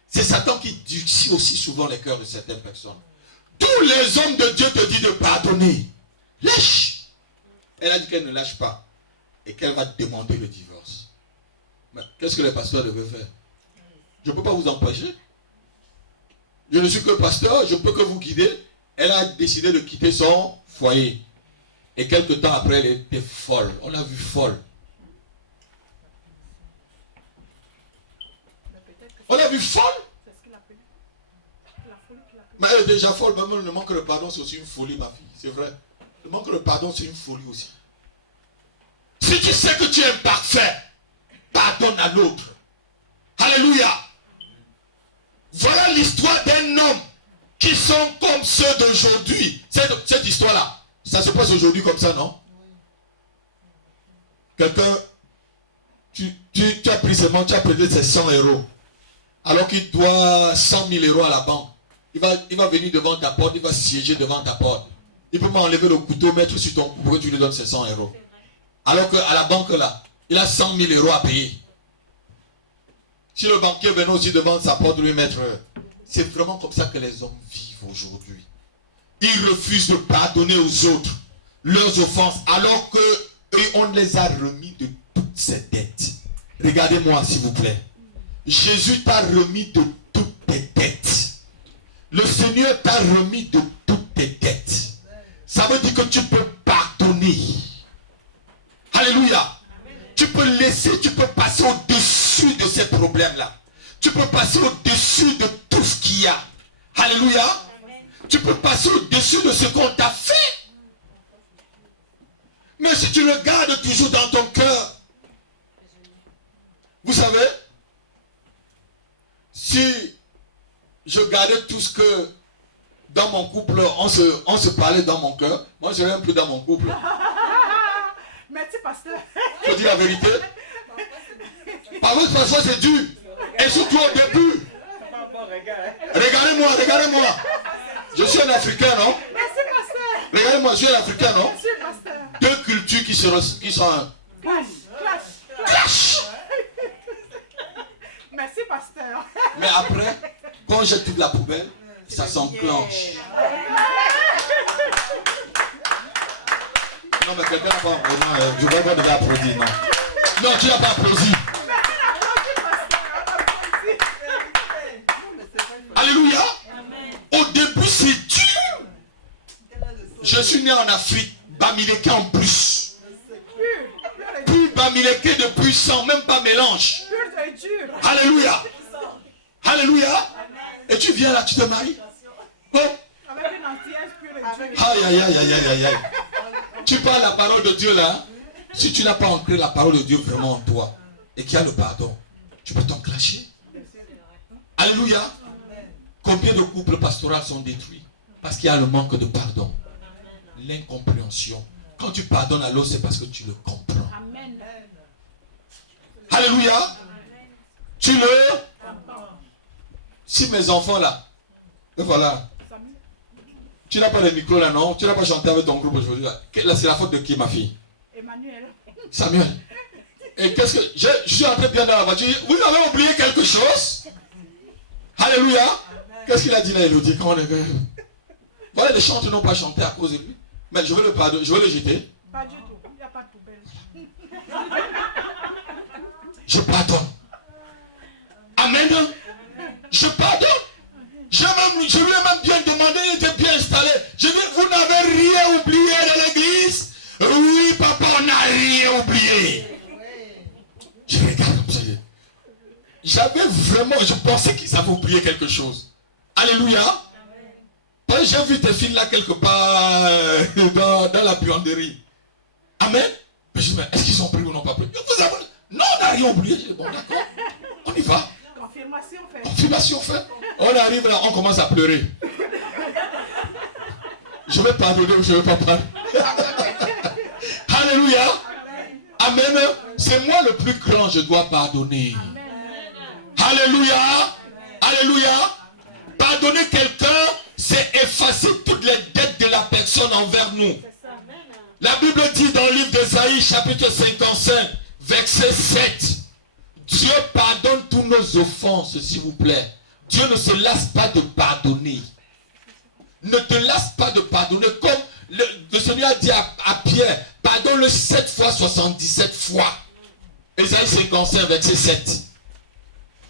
C'est Satan qui durcit aussi souvent les cœurs de certaines personnes. Tous les hommes de Dieu te disent de pardonner. Lâche. Elle a dit qu'elle ne lâche pas. Et qu'elle va demander le divorce. Mais qu'est-ce que les pasteurs devaient faire? Je ne peux pas vous empêcher. Je ne suis que pasteur, je ne peux que vous guider. Elle a décidé de quitter son foyer. Et quelques temps après, elle était folle. On l'a vue folle. On l'a vue folle. Mais elle est déjà folle. Même le manque de pardon, c'est aussi une folie, ma fille. C'est vrai. Le manque de pardon, c'est une folie aussi. Si tu sais que tu es imparfait, pardonne à l'autre. Alléluia. Voilà l'histoire d'un homme qui sont comme ceux d'aujourd'hui. Cette histoire-là, ça se passe aujourd'hui comme ça, non? quelqu'un, tu as pris seulement, tu as prêté ses 100 euros, alors qu'il doit 100 000 euros à la banque. Il va venir devant ta porte, il va siéger devant ta porte. Il peut m'enlever le couteau, mettre sur ton cou pour que tu lui donnes ses 100 euros. Alors qu'à la banque là, il a 100 000 euros à payer. Si le banquier venait aussi devant sa porte lui mettre, c'est vraiment comme ça que les hommes vivent aujourd'hui. Ils refusent de pardonner aux autres leurs offenses, alors qu'on les a remis de toutes ces dettes. Regardez-moi s'il vous plaît. Jésus t'a remis de toutes tes dettes. Le Seigneur t'a remis de toutes tes dettes. Ça veut dire que tu peux pardonner. Alléluia. Tu peux laisser, tu peux passer au-dessus de ces problèmes-là. Tu peux passer au-dessus de tout ce qu'il y a. Alléluia. Tu peux passer au-dessus de ce qu'on t'a fait. Mais si tu le gardes toujours dans ton cœur, vous savez, si je gardais tout ce que dans mon couple, on se parlait dans mon cœur, moi je serais un peu dans mon couple. Merci, pasteur. Il faut dire la vérité. Parfois c'est dur. Et surtout au début. Regardez-moi, regardez-moi. Je suis un Africain, non? Merci, pasteur. Regardez-moi, je suis un Africain, non? Merci, pasteur. Deux cultures qui sont clash. Merci, pasteur. Mais après, quand on jette toute la poubelle, ça s'enclenche. Non, mais quelqu'un n'a pas applaudi. Je vois pas de gars applaudir, non. Non, tu n'as pas applaudi. Alléluia. Au début, c'est dur. Je suis né en Afrique, Bamileke en plus. Plus Bamileke de puissant, même pas mélange. Alléluia. Alléluia. Et tu viens là, tu te maries. Oh. Aïe, aïe, aïe, aïe, aïe, aïe. Tu parles la parole de Dieu là. Si tu n'as pas ancré la parole de Dieu vraiment en toi et qu'il y a le pardon, tu peux t'en clasher. Alléluia. Combien de couples pastoraux sont détruits parce qu'il y a le manque de pardon, l'incompréhension. Quand tu pardonnes à l'autre, c'est parce que tu le comprends. Amen. Alléluia. Tu le... Si mes enfants là, et voilà. Tu n'as pas le micro là, non? Tu n'as pas chanté avec ton groupe aujourd'hui. Là, c'est la faute de qui, ma fille? Emmanuel. Samuel. Et qu'est-ce que... Je suis en train de bien dans la voiture. Vous avez oublié quelque chose? Alléluia. Qu'est-ce qu'il a dit là, Elodie, quand on est... Voilà, les chants n'ont pas chanté à cause de lui. Mais je veux le pardonner, je veux le jeter. Pas du tout. Il n'y a pas de poubelle. Je pardonne. Amen. Je pardonne. Je lui ai même bien demandé, il était bien installé. Je dis, vous n'avez rien oublié dans l'église? Oui, papa, on n'a rien oublié. Je regarde comme ça. J'avais vraiment, je pensais qu'ils avaient oublié quelque chose. Alléluia. Parce que j'ai vu tes filles là quelque part dans la buanderie. Amen. Mais je dis, est-ce qu'ils ont pris ou non pas pris? Non, on n'a rien oublié. Je dis, bon, d'accord. On y va. Confirmation fait. Confirmation fait. On arrive là, on commence à pleurer. Je vais pardonner ou je ne vais pas pardonner. Alléluia. Amen. C'est moi le plus grand, je dois pardonner. Alléluia. Alléluia. Pardonner quelqu'un, c'est effacer toutes les dettes de la personne envers nous. La Bible dit dans le livre d'Ésaïe, chapitre 55, verset 7. Dieu pardonne tous nos offenses, s'il vous plaît. Dieu ne se lasse pas de pardonner. Ne te lasse pas de pardonner. Comme le Seigneur a dit à Pierre, pardonne-le 7 fois, 77 fois. Ésaïe 55, verset 7.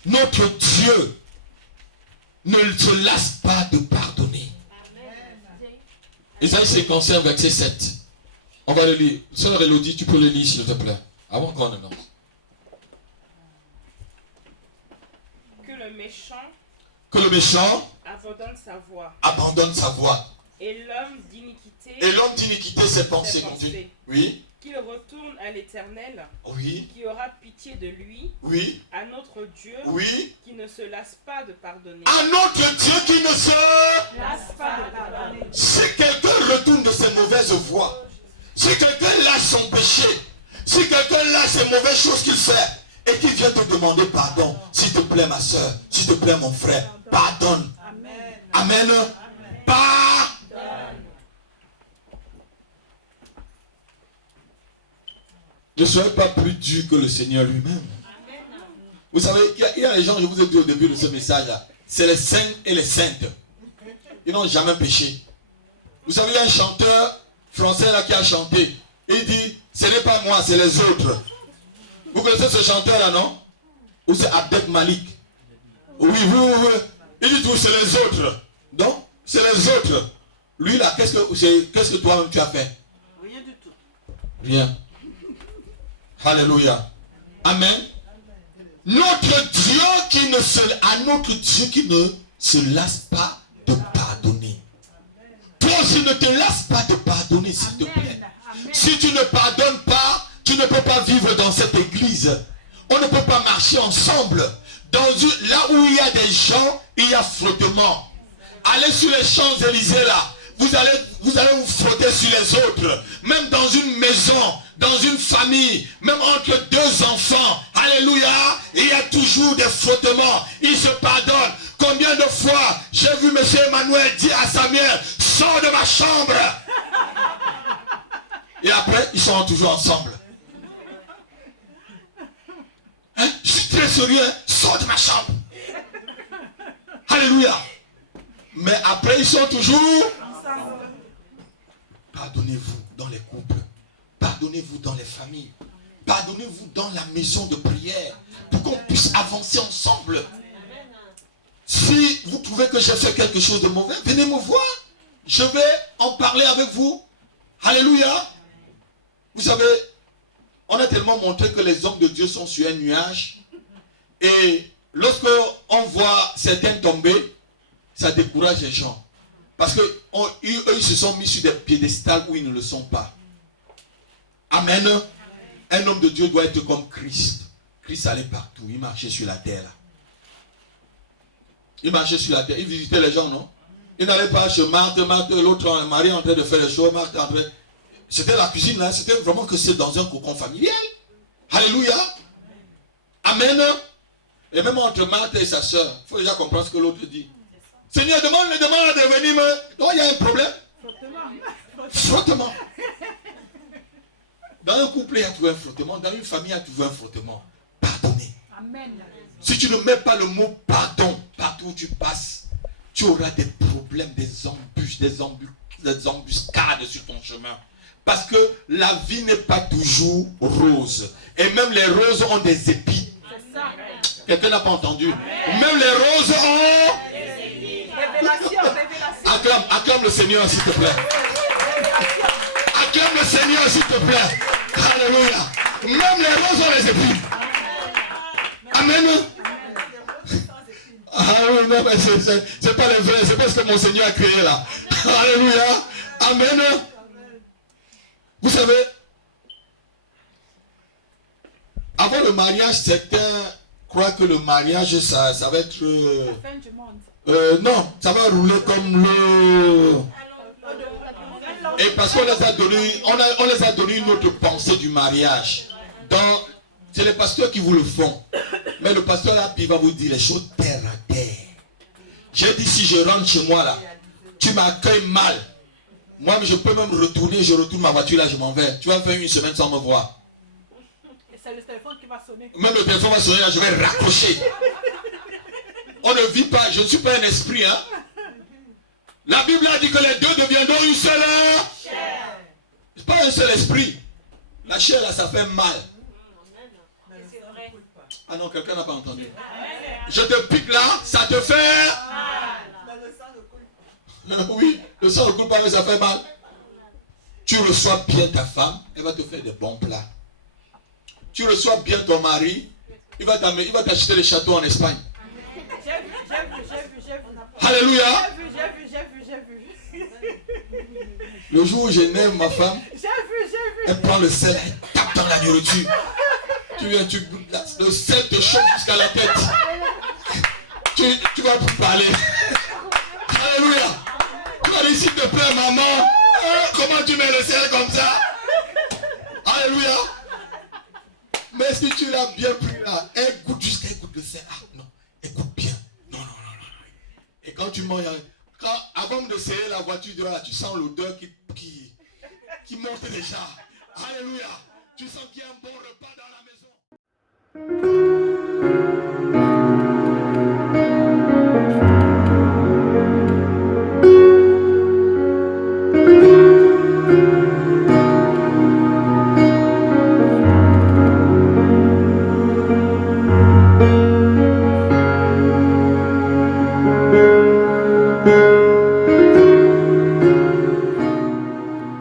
Notre Dieu ne se lasse pas de pardonner. Ésaïe 55, verset 7. On va le lire. Sœur Elodie, tu peux le lire, s'il te plaît. Avant qu'on annonce. Que le méchant abandonne sa voie. Et l'homme d'iniquité ses pensées continues. Oui. Qu'il retourne à l'Éternel. Oui. Qui aura pitié de lui. Oui. À notre Dieu. Oui. Qui ne se lasse pas de pardonner. À notre Dieu qui ne se lasse pas de pardonner. Si quelqu'un retourne de ses mauvaises voies, si quelqu'un lâche son péché, Si quelqu'un lâche ces mauvaises choses qu'il fait et qu'il vient te demander pardon, s'il te plaît ma soeur, s'il te plaît mon frère, pardonne. Amen. Amen. Pardonne. Ne soyez pas plus dur que le Seigneur lui-même. Vous savez, il y a les gens, je vous ai dit au début de ce message-là, c'est les saints et les saintes. Ils n'ont jamais péché. Vous savez, il y a un chanteur français là qui a chanté. Il dit, ce n'est pas moi, c'est les autres. Vous connaissez ce chanteur-là, non? Ou c'est Abdel Malik? Oui. Il dit tout, c'est les autres. Donc, c'est les autres. Lui là, qu'est-ce que toi-même tu as fait? Rien du tout. Rien. Alléluia. Amen. Notre Dieu qui ne se lasse pas de pardonner. Toi aussi ne te lasse pas de pardonner, s'il te plaît. Si tu ne pardonnes pas, tu ne peux pas vivre dans cette église. On ne peut pas marcher ensemble. Là où il y a des gens, il y a frottement. Allez sur les Champs-Élysées là. Vous allez vous frotter sur les autres. Même dans une maison, dans une famille, même entre deux enfants. Alléluia. Il y a toujours des frottements. Ils se pardonnent. Combien de fois j'ai vu M. Emmanuel dire à Samuel, sors de ma chambre. Et après, ils sont toujours ensemble. Hein? Je suis très sérieux. Hein? Sors de ma chambre. Alléluia. Mais après, ils sont toujours... Pardonnez-vous dans les couples. Pardonnez-vous dans les familles. Pardonnez-vous dans la maison de prière. Pour qu'on puisse avancer ensemble. Si vous trouvez que j'ai fait quelque chose de mauvais, venez me voir. Je vais en parler avec vous. Alléluia. Vous savez, on a tellement montré que les hommes de Dieu sont sur un nuage. Et lorsque on voit certains tomber, ça décourage les gens. Parce qu'eux, ils se sont mis sur des piédestals où ils ne le sont pas. Amen. Un homme de Dieu doit être comme Christ. Christ allait partout. Il marchait sur la terre. Là. Il marchait sur la terre. Il visitait les gens, non? Il n'allait pas chez Marthe, l'autre, Marie en train de faire les choses. Marthe en train... C'était la cuisine, là. C'était vraiment que c'est dans un cocon familial. Alléluia. Amen. Et même entre Marthe et sa soeur, il faut déjà comprendre ce que l'autre dit. Seigneur, demande de venir me... Non, il y a un problème. Frottement. Dans un couple, il y a toujours un frottement. Dans une famille, il y a toujours un frottement. Pardonnez. Amen. Si tu ne mets pas le mot pardon partout où tu passes, tu auras des problèmes, des embûches, des embuscades sur ton chemin. Parce que la vie n'est pas toujours rose. Et même les roses ont des épis. Quelqu'un n'a pas entendu. Amen. Même les roses ont... Révélation. Acclame le Seigneur, s'il te plaît. Acclame le Seigneur, s'il te plaît. Alléluia. Même les roses ont les épis. Amen. Ah oui, non, mais c'est pas les vrais, c'est parce que mon Seigneur a créé là. Alléluia. Amen. Vous savez, avant le mariage, certains croient que le mariage, ça va être... La fin du monde. Non, ça va rouler comme le... Et parce qu'on les a donné, on les a donné une autre pensée du mariage. C'est les pasteurs qui vous le font. Mais le pasteur là, il va vous dire les choses terre à terre. J'ai dit, si je rentre chez moi là, tu m'accueilles mal. Moi, je peux même retourner, je retourne ma voiture là, je m'en vais. Tu vas faire une semaine sans me voir. Et c'est le téléphone qui va sonner. Même le téléphone va sonner là, je vais raccrocher. On ne vit pas, je ne suis pas un esprit, hein. La Bible a dit que les deux deviendront une seule chair. C'est pas un seul esprit. La chair là, ça fait mal. Ah non, quelqu'un n'a pas entendu. Je te pique là, ça te fait mal. Oui, le sang ne coule pas, mais ça fait mal. Tu reçois bien ta femme, elle va te faire des bons plats. Tu reçois bien ton mari, il va t'acheter les châteaux en Espagne. J'ai vu. Alléluia. J'ai vu. Le jour où j'énerve ma femme, J'ai vu. elle prend le sel, elle tape dans la nourriture. Le sel te chauffe jusqu'à la tête. Tu vas plus parler. Alléluia. Tu vas dire, s'il te plaît, maman, comment tu mets le sel comme ça? Alléluia. Mais si tu l'as bien pris là, elle goûte juste un goût de sel. Ah non, elle goûte bien. Non. Et quand tu manges, avant de serrer la voiture, tu sens l'odeur qui monte déjà. Alléluia. Tu sens qu'il y a un bon repas dans la maison.